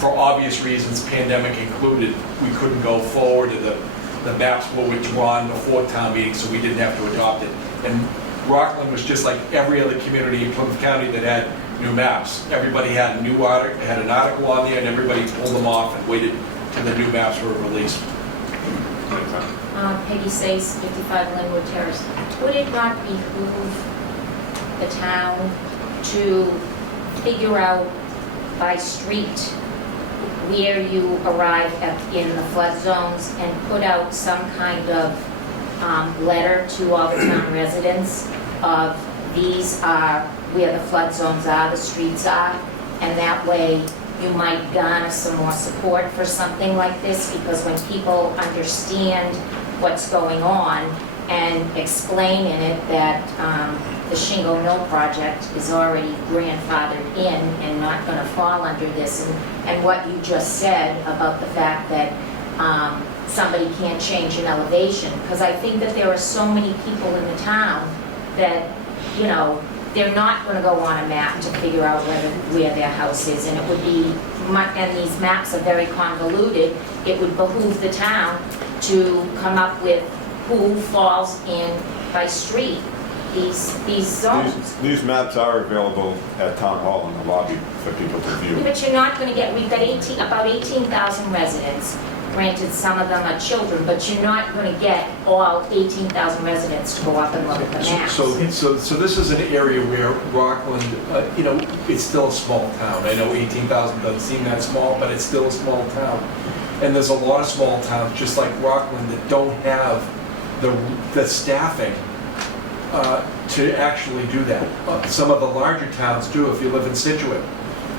for obvious reasons, pandemic included, we couldn't go forward, and the maps were withdrawn before town meeting, so we didn't have to adopt it. And Rockland was just like every other community in Plymouth County that had new maps. Everybody had a new article, had an article on there, and everybody pulled them off and waited till the new maps were released. Peggy says 55 Linwood Terrace. Would it not behoove the town to figure out by street where you arrive in the flood zones and put out some kind of letter to all the town residents of these are where the flood zones are, the streets are, and that way you might garner some more support for something like this, because when people understand what's going on and explain in it that the Shingle Mill project is already grandfathered in and not going to fall under this, and what you just said about the fact that somebody can't change an elevation, because I think that there are so many people in the town that, you know, they're not going to go on a map to figure out where their house is, and it would be, and these maps are very convoluted, it would behoove the town to come up with who falls in by street, these zones. These maps are available at Town Hall in the lobby for people to view. But you're not going to get, we've got about 18,000 residents. Granted, some of them are children, but you're not going to get all 18,000 residents to go up and look at the maps. So this is an area where Rockland, you know, it's still a small town. I know 18,000 doesn't seem that small, but it's still a small town. And there's a lot of small towns, just like Rockland, that don't have the staffing to actually do that. Some of the larger towns do. If you live in Situate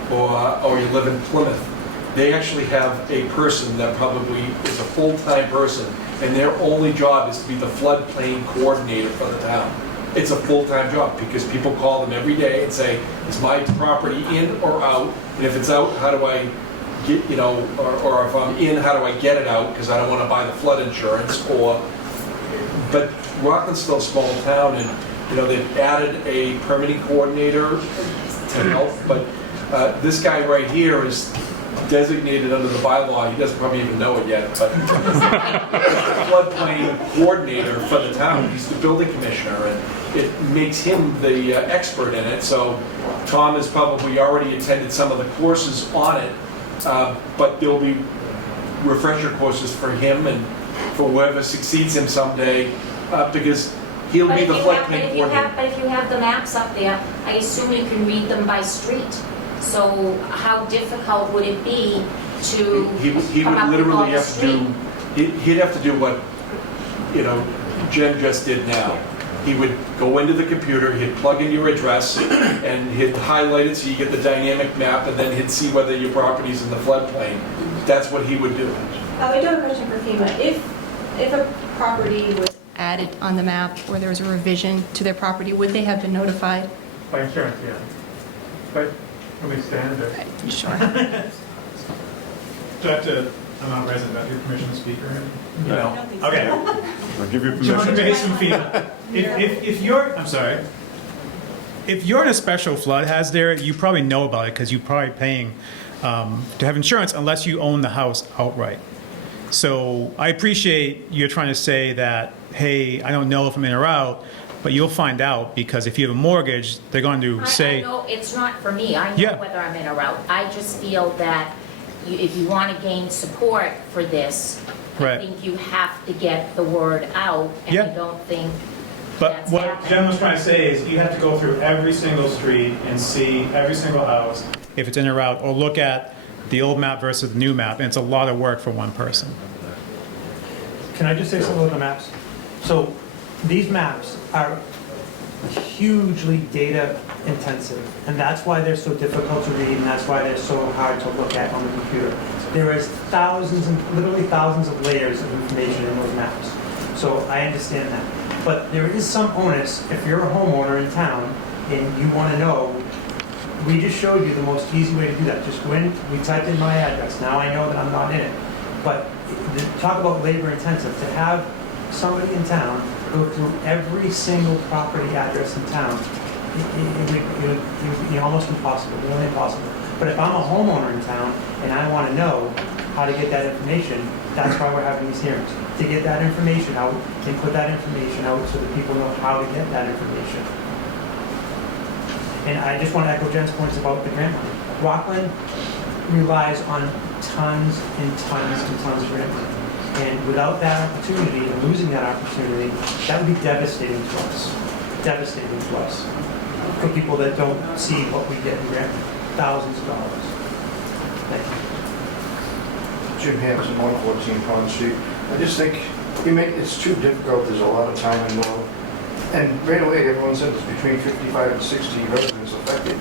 or you live in Plymouth, they actually have a person that probably is a full-time person, and their only job is to be the floodplain coordinator for the town. It's a full-time job because people call them every day and say, is my property in or out? And if it's out, how do I get, you know, or if I'm in, how do I get it out? Because I don't want to buy the flood insurance. But Rockland's still a small town, and you know they've added a permitting coordinator to help. But this guy right here is designated under the bylaw. He doesn't probably even know it yet, but floodplain coordinator for the town. He's the building commissioner, and it makes him the expert in it. So Tom has probably already attended some of the courses on it, but there'll be refresher courses for him and for whoever succeeds him someday, because he'll be the floodplain coordinator. But if you have the maps up there, I assume you can read them by street. So how difficult would it be to He come would up with all literally the have to do, he'd have to do what, you know, Jen just did now. He would go into the computer, he'd plug in your address, and he'd highlight it so you get the dynamic map, and then he'd see whether your property's in the floodplain. That's what he would do. I do have a question for FEMA. If a property was added on the map or there was a revision to their property, would they have been notified? By insurance, yeah. But when we stand there. Sure. Do I have to, I'm not resident, do I have permission to speak or anything? No. Okay. I'll give you John permission. Bass from FEMA. If you're, I'm sorry. if you're in a special flood hazard, you probably know about it because you're probably paying to have insurance unless you own the house outright. So I appreciate you're trying to say that, hey, I don't know if I'm in or out, but you'll find out because if you have a mortgage, they're going to say. I know it's not for me. I know Yeah. whether I'm in or out. I just feel that if you want to gain support for this, Right. I think you have to get the word out. And Yeah. I don't think But that's what happening. Jen was trying to say is you have to go through every single street and see every single house, if it's in or out, or look at the old map versus the new map, and it's a lot of work for one person. Can I just say something about the maps? So these maps are hugely data intensive, and that's why they're so difficult to read, and that's why they're so hard to look at on the computer. There is thousands and literally thousands of layers of information in those maps. So I understand that. But there is some onus, if you're a homeowner in town and you want to know, we just showed you the most easy way to do that. Just go in, we typed in my address, now I know that I'm not in it. But talk about labor intensive, to have somebody in town go through every single property address in town, it would be almost impossible, really impossible. But if I'm a homeowner in town and I want to know how to get that information, that's why we're having these hearings. To get that information out and put that information out so that people know how to get that information. And I just want to echo Jen's points about the grant money. Rockland relies on tons and tons and tons of grant money. And without that opportunity, and losing that opportunity, that would be devastating to us. Devastating to us. For people that don't see what we get in grant money. Thousands of dollars. Thank you. Jim Hanson, 114 Pond Street. I just think it's too difficult. There's a lot of time involved. And right away, everyone said it's between 55 and 60 residents affected.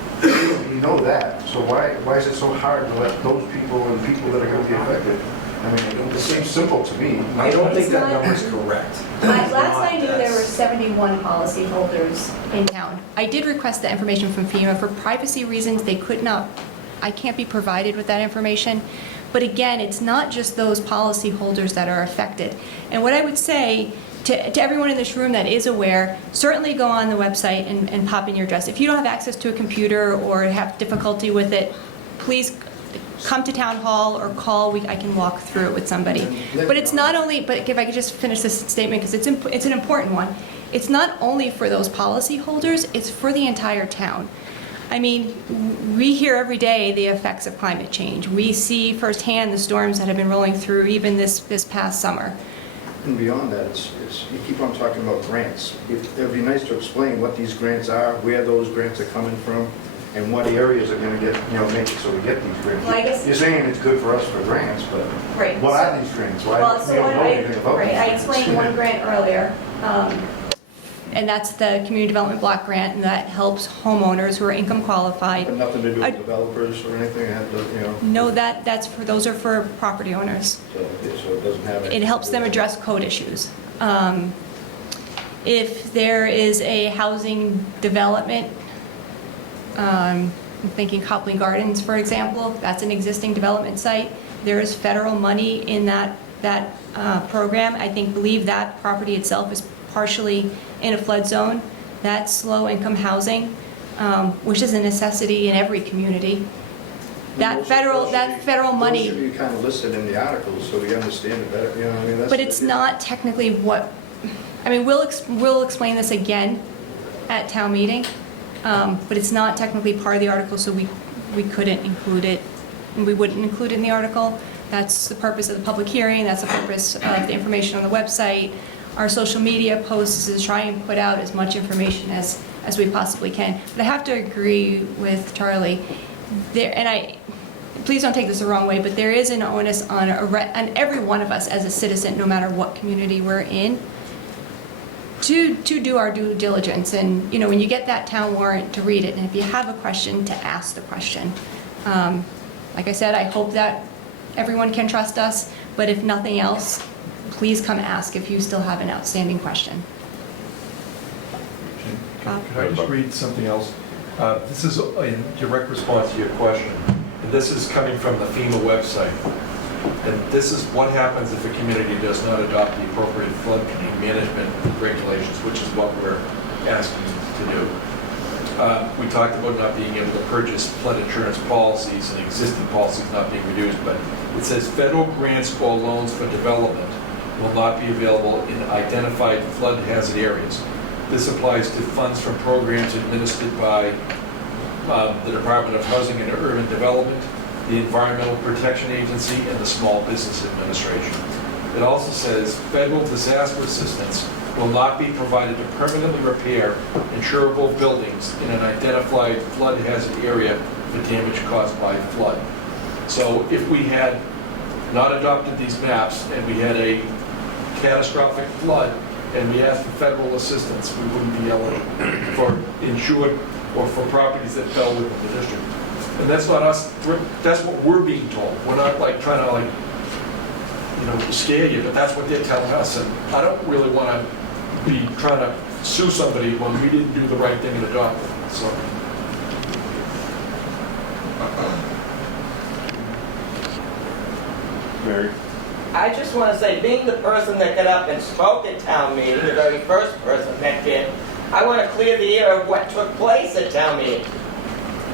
You know that. So why is it so hard to let those people and people that are going to be affected? I mean, it seems simple to me. I don't think that number's correct. Last I knew, there were 71 policyholders in town. I did request that information from FEMA. For privacy reasons, I can't be provided with that information. But again, it's not just those policyholders that are affected. And what I would say to everyone in this room that is aware, certainly go on the website and pop in your address. If you don't have access to a computer or have difficulty with it, please come to town hall or call. I can walk through it with somebody. But it's not only, but if I could just finish this statement, because it's an important one. It's not only for those policyholders, it's for the entire town. I mean, we hear every day the effects of climate change. We see firsthand the storms that have been rolling through even this past summer. And beyond that, you keep on talking about grants. It would be nice to explain what these grants are, where those grants are coming from, and what areas are going to get, make it so we get these grants. Well, I guess- You're saying it's good for us for grants, but Right. what are these grants? Why Well, we so don't know anything about these I grants? explained one grant earlier, and that's the Community Development Block Grant, and that helps homeowners who are income qualified. But nothing to do with developers or anything? It had to, No, those are for property owners. so it doesn't have It helps them address code issues. If there is a housing development, I'm thinking Copley Gardens, for example, that's an existing development site. There is federal money in that program. I believe that property itself is partially in a flood zone. That's low-income housing, which is a necessity in every community. That federal money. Those should be kind of listed in the articles so we understand it better, that's. But it's not technically we'll explain this again at town meeting, but it's not technically part of the article, so we couldn't include it, and we wouldn't include it in the article. That's the purpose of the public hearing, that's the purpose of the information on the website. Our social media posts is to try and put out as much information as we possibly can. But I have to agree with Charlie, please don't take this the wrong way, but there is an onus on every one of us as a citizen, no matter what community we're in, to do our due diligence. And when you get that town warrant, to read it, and if you have a question, to ask the question. Like I said, I hope that everyone can trust us, but if nothing else, please come ask if you still have an outstanding question. Could I just read something else? This is in direct response to your question. And this is coming from the FEMA website. And this is what happens if a community does not adopt the appropriate floodplain management regulations, which is what we're asking to do. We talked about not being able to purchase flood insurance policies and existing policies not being reduced, but it says federal grants or loans for development will not be available in identified flood hazard areas. This applies to funds from programs administered by the Department of Housing and Urban Development, the Environmental Protection Agency, and the Small Business Administration. It also says federal disaster assistance will not be provided to permanently repair insurable buildings in an identified flood hazard area for damage caused by flood. So if we had not adopted these maps and we had a catastrophic flood and we asked for federal assistance, we wouldn't be eligible for insured or for properties that fell within the district. And that's not us, that's what we're being told. We're not like trying to like, you know, scare you, but that's what they're telling us. And I don't really want to be trying to sue somebody when we didn't do the right thing and adopt it, so. Mary? I just want to say, being the person that got up and spoke at town meeting, the very first person that did, I want to clear the air of what took place at town meeting.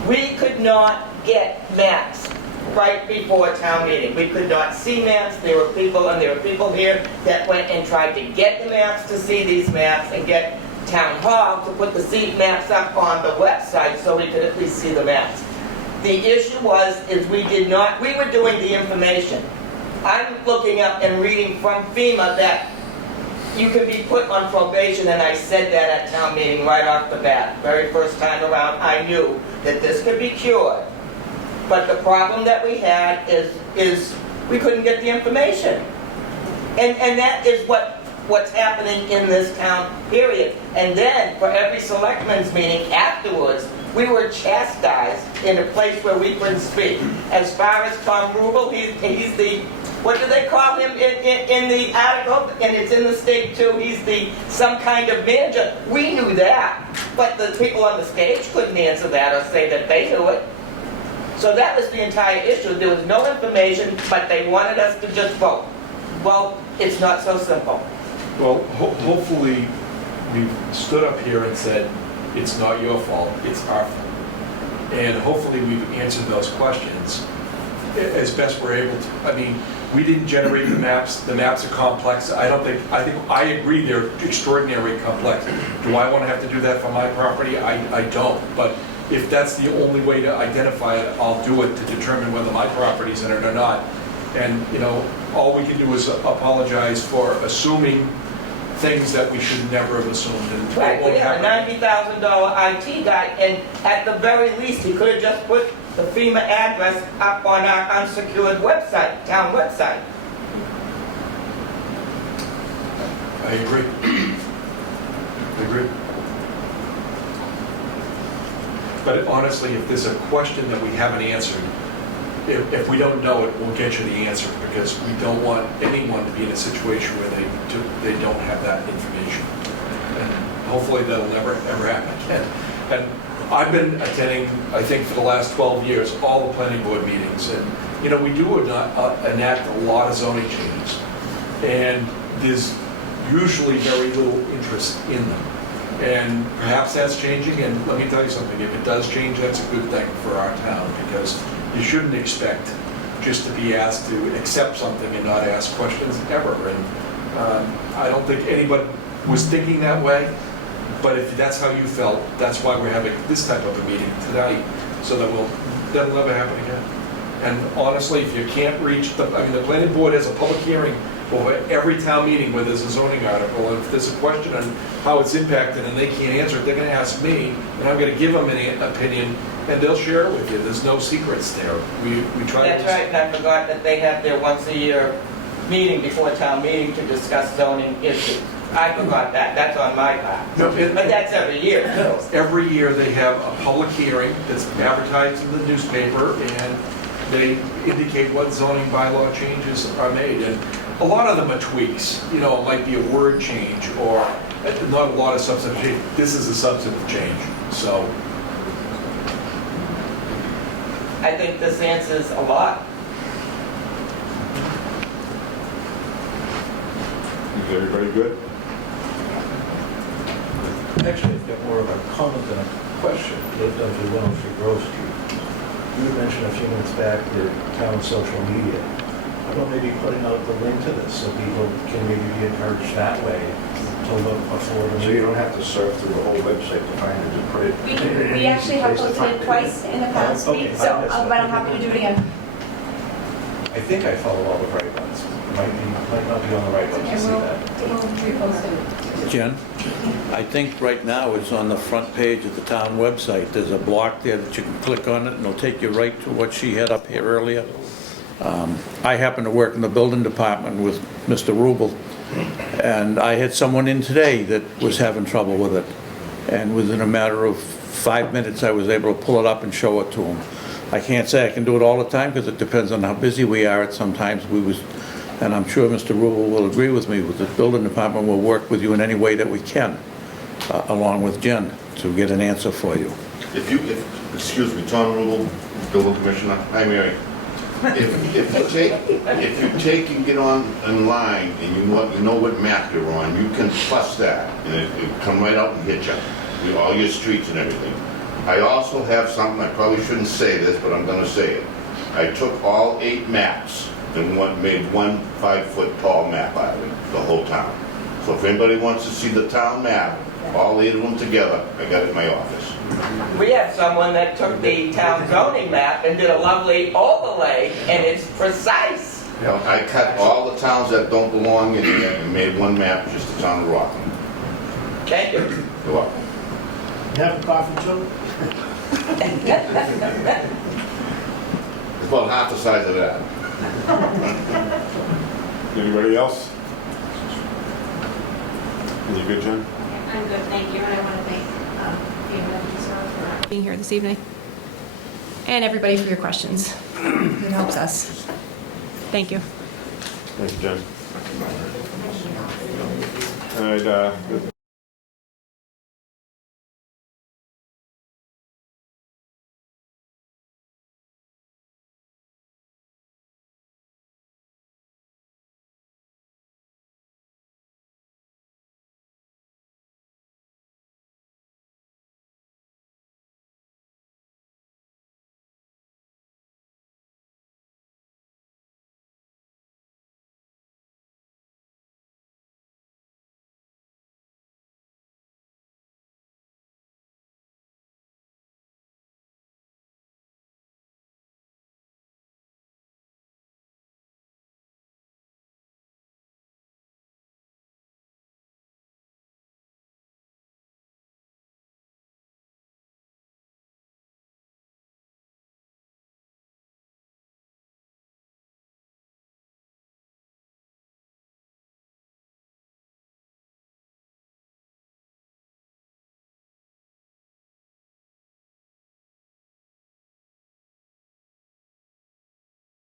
We could not get maps right before town meeting. We could not see maps. There were people here that went and tried to get the maps to see these maps and get town hall to put the seat maps up on the website so we could at least see the maps. The issue is we were doing the information. I'm looking up and reading from FEMA that you could be put on probation, and I said that at town meeting right off the bat. Very first time around, I knew that this could be cured. But the problem that we had is we couldn't get the information. And that is what's happening in this town, period. And then, for every selectmen's meeting afterwards, we were chastised in a place where we couldn't speak. As far as Tom Rubel, he's the, what do they call him in the article? And it's in the state too, he's some kind of manager. We knew that, but the people on the stage couldn't answer that or say that they knew it. So that was the entire issue. There was no information, but they wanted us to just vote. Well, it's not so simple. Well, hopefully we've stood up here and said, it's not your fault, it's our fault. And hopefully we've answered those questions as best we're able to. I mean, we didn't generate the maps. The maps are complex. I think I agree they're extraordinarily complex. Do I want to have to do that for my property? I don't. But if that's the only way to identify it, I'll do it to determine whether my property's in it or not. And, you know, all we can do is apologize for assuming things that we should never have assumed. And right, we have a $90,000 IT guy, and at the very least, he could have just put the FEMA address up on our unsecured website, town website. I agree. I agree. But honestly, if there's a question that we haven't answered, if we don't know it, we'll get you the answer, because we don't want anyone to be in a situation where they don't have that information. And hopefully that'll never, ever happen again. And I've been attending, I think for the last 12 years, all the planning board meetings. And, you know, we do enact a lot of zoning changes. And there's usually very little interest in them. And perhaps that's changing, and let me tell you something, if it does change, that's a good thing for our town, because you shouldn't expect just to be asked to accept something and not ask questions ever. And I don't think anybody was thinking that way, but if that's how you felt, that's why we're having this type of a meeting tonight, so that that'll never happen again. And honestly, if you can't reach the planning board has a public hearing over every town meeting where there's a zoning article, and if there's a question on how it's impacted and they can't answer it, they're going to ask me, and I'm going to give them an opinion, and they'll share it with you. There's no secrets there. We try. That's right, and I forgot that they have their once-a-year meeting before town meeting to discuss zoning issues. I forgot that. That's on my part. No, but that's every year, too. Every year they have a public hearing that's advertised in the newspaper, and they indicate what zoning bylaw changes are made. And a lot of them are tweaks. You know, it might be a word change or not a lot of substantive change. This is a substantive change. So I think this answers a lot. Is everybody good? Actually, I've got more of a comment than a Question, lived on 103 Grove Street. You had mentioned a few minutes back the town social media. How about maybe putting out the link to this so people can maybe be encouraged that way to look before the So you don't have to surf through the whole website to find it, just put it. We actually have posted it twice in the past week, so, but I'm happy to do it again. I think I follow all the right ones. Might not be on the right ones to see that. Jen, I think right now it's on the front page of the town website. There's a block there that you can click on it, and it'll take you right to what she had up here earlier. I happen to work in the building department with Mr. Rubel, and I had someone in today that was having trouble with it. And within a matter of 5 minutes, I was able to pull it up and show it to him. I can't say I can do it all the time, because it depends on how busy we are. Sometimes and I'm sure Mr. Rubel will agree with me, with the building department will work with you in any way that we can, along with Jen, to get an answer for you. Excuse me, Tom Rubel, building commissioner. Hi, Mary. If you take and get online and you know what map you're on, you can plus that and it come right out and hit you with all your streets and everything. I also have something, I probably shouldn't say this, but I'm going to say it. I took all 8 maps and made one 5-foot tall map out of it, the whole town. So if anybody wants to see the town map, all 8 of them together, I got it in my office. We have someone that took the town zoning map and did a lovely overlay, and it's precise. You know, I cut all the towns that don't belong in there and made one map, just the town of Rockland. Thank you. You're welcome. You have a coffee, Joe? It's about half the size of that. Anybody else? You good, Jen? I'm good, thank you, and I want to thank FEMA for Being here this evening. And everybody for your questions. It helps us. Thank you. Thank you, Jen. All right,